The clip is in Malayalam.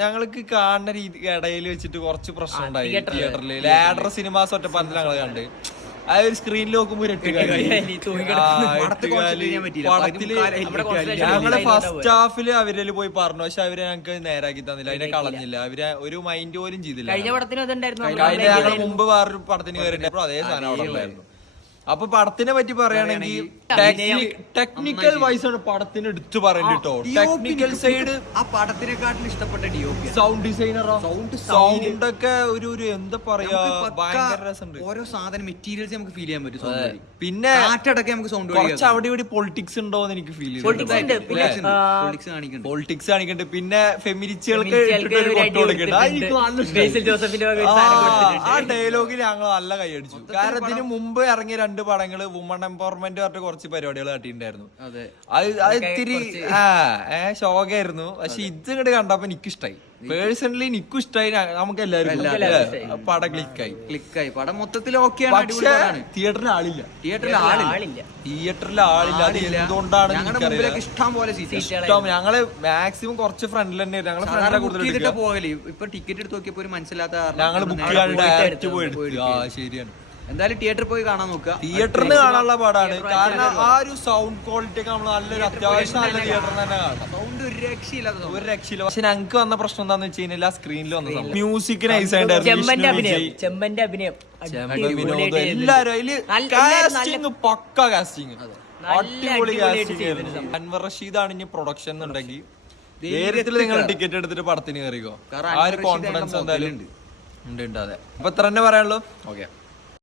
ഞങ്ങൾക്ക് കാണുന്ന രീതി ഇടയിൽ വെച്ചിട്ട് കുറച്ച് പ്രശ്നം ഉണ്ടായി തിയേറ്ററിൽ. ലാഡർ സിനിമാസ് ഒറ്റപ്പാലത്തിൽ ഞങ്ങൾ കണ്ട് ആ ഒരു സ്ക്രീനിൽ നോക്കുമ്പോ ഞങ്ങള് ഫസ്റ്റ് ഹാഫില് അവരിൽ പോയി പറഞ്ഞു, പക്ഷെ അവര് ഞങ്ങൾക്ക് നേരാക്കി തന്നില്ല, അതിനെ കളഞ്ഞില്ല, അവര് ഒരു മൈൻഡ് പോലും ചെയ്തില്ല. കഴിഞ്ഞ ഞങ്ങൾ മുമ്പ് വേറൊരു പടത്തിന് കയറിയിട്ടുണ്ടപ്പോൾ അതേ സാധനം അവിടെ ഉണ്ടായിരുന്നു. അപ്പൊ പടത്തിനെ പറ്റി പറയുകയാണെങ്കിൽ ടെക്നിക്കൽ വൈസ് ആണ് പടത്തിന് എടുത്തു പറയുന്നത് കേട്ടോ. ടെക്നിക്കൽ സൈഡ് ആ പടത്തിനെക്കാട്ടിലും ഇഷ്ടപ്പെട്ട DOP, സൗണ്ട് ഡിസൈനറോ, സൗണ്ട് ഒക്കെ ഒരു എന്താ പറയാ ഭയങ്കര രസമുണ്ട്. ഓരോ സാധനം മെറ്റീരിയൽസ് നമുക്ക് ഫീൽ ചെയ്യാൻ പറ്റും. പിന്നെ ആറ്റടക്കം നമുക്ക് സൗണ്ട് കുറച്ച് അവിടെ ഇവിടെ പൊളിറ്റിക്സ് ഉണ്ടോ എന്ന് എനിക്ക് ഫീൽ ചെയ്തു. പൊളിറ്റിക്സ് കാണിക്കുന്നുണ്ട്. പിന്നെ ഫെമിനിസ്റ്റുകൾക്ക് ആ ഡയലോഗിൽ ഞങ്ങൾ നല്ല കൈയടിച്ചു. കാരണം ഇതിന് മുമ്പ് ഇറങ്ങിയ 2 പടങ്ങള് വുമൺ എംപവർമെന്റ് പറഞ്ഞിട്ട് കുറച്ച് പരിപാടികൾ കാട്ടിയിട്ടുണ്ടായിരുന്നു. അത് ഇത്തിരി ശോകായിരുന്നു. പക്ഷെ ഇത് ഇങ്ങോട്ട് കണ്ടപ്പോ എനിക്കിഷ്ടായി, പേഴ്സണലി എനിക്കും ഇഷ്ടായി, നമുക്ക് എല്ലാവരും പടം ക്ലിക്കായി. പടം മൊത്തത്തിൽ ഓക്കെയാണ്. പക്ഷേ തിയേറ്ററിൽ ആളില്ല. അത് എന്തുകൊണ്ടാണ് ഇഷ്ടം പോലെ ഞങ്ങള് മാക്സിമം കുറച്ച് ഫ്രണ്ടിൽ തന്നെ ഞങ്ങള് പോകല്. ഇപ്പൊ ടിക്കറ്റ് എടുത്ത് നോക്കിയപ്പോ ഒരു മനസ്സിലാത്ത ഞങ്ങള് ബുക്ക് ചെയ്യാണ്ട് ഡയറക്റ്റ് പോയി എടുത്തു. ശരിയാണ്. എന്തായാലും തിയേറ്ററിൽ പോയി കാണാൻ നോക്കുക. തിയേറ്ററിന് കാണാനുള്ള പാടാണ്. കാരണം ആ ഒരു സൗണ്ട് ക്വാളിറ്റി ഒക്കെ നമ്മൾ നല്ലൊരു അത്യാവശ്യം നല്ല തിയേറ്ററിൽ തന്നെ കാണാം. സൗണ്ട് ഒരു രക്ഷയില്ല. പക്ഷെ ഞങ്ങൾക്ക് വന്ന പ്രശ്നം എന്താന്ന് വെച്ച് കഴിഞ്ഞാൽ സ്ക്രീനിൽ വന്ന മ്യൂസിക് നൈസ് ആയിട്ടുണ്ടായിരുന്നു. എല്ലാരും അതില് പക്ക കാസ്റ്റിംഗ്, അടിപൊളി കാസ്റ്റിംഗ് ആയിരുന്നു. അൻവർ റഷീദാണ് ഇനി പ്രൊഡക്ഷൻ എന്നുണ്ടെങ്കിൽ നേരത്തിൽ നിങ്ങൾ ടിക്കറ്റ് എടുത്തിട്ട് പടത്തിന് കയറിക്കോ. ആ ഒരു കോൺഫിഡൻസ് എന്തായാലും ഉണ്ട്. അതെ, അപ്പൊ ഇത്ര തന്നെ പറയാനുള്ളൂ. ഓക്കെ.